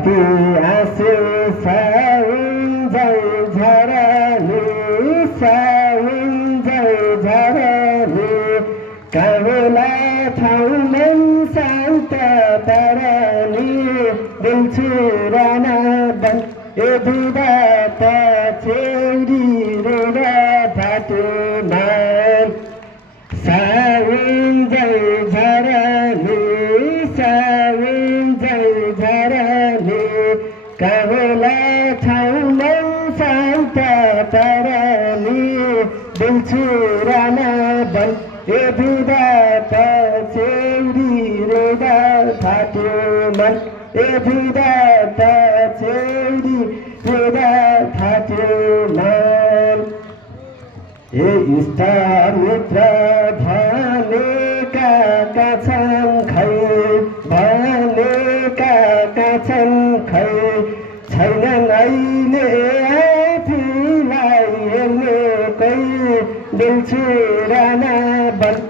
कति आँसु साउन्जै झरनी साउन्जै झरनी काहुला ठाउँमै शान्त तरनी दिल छुराना बन ए विवाद छेउरी रोड फाटोमा साउन्जै झरनी साउन्जै झरनी काहुला ठाउँमै शान्त तरनी दिल छुराना बन ए विवाद छेउरी रोड फाटोमा ए विवाद छेउरी रोड फाटोमा ए इष्टमित्र भनेका छन् खै भनेका छन् खै छैनन् अहिले आफूलाई हेर्ने कोही दिल छुराना बन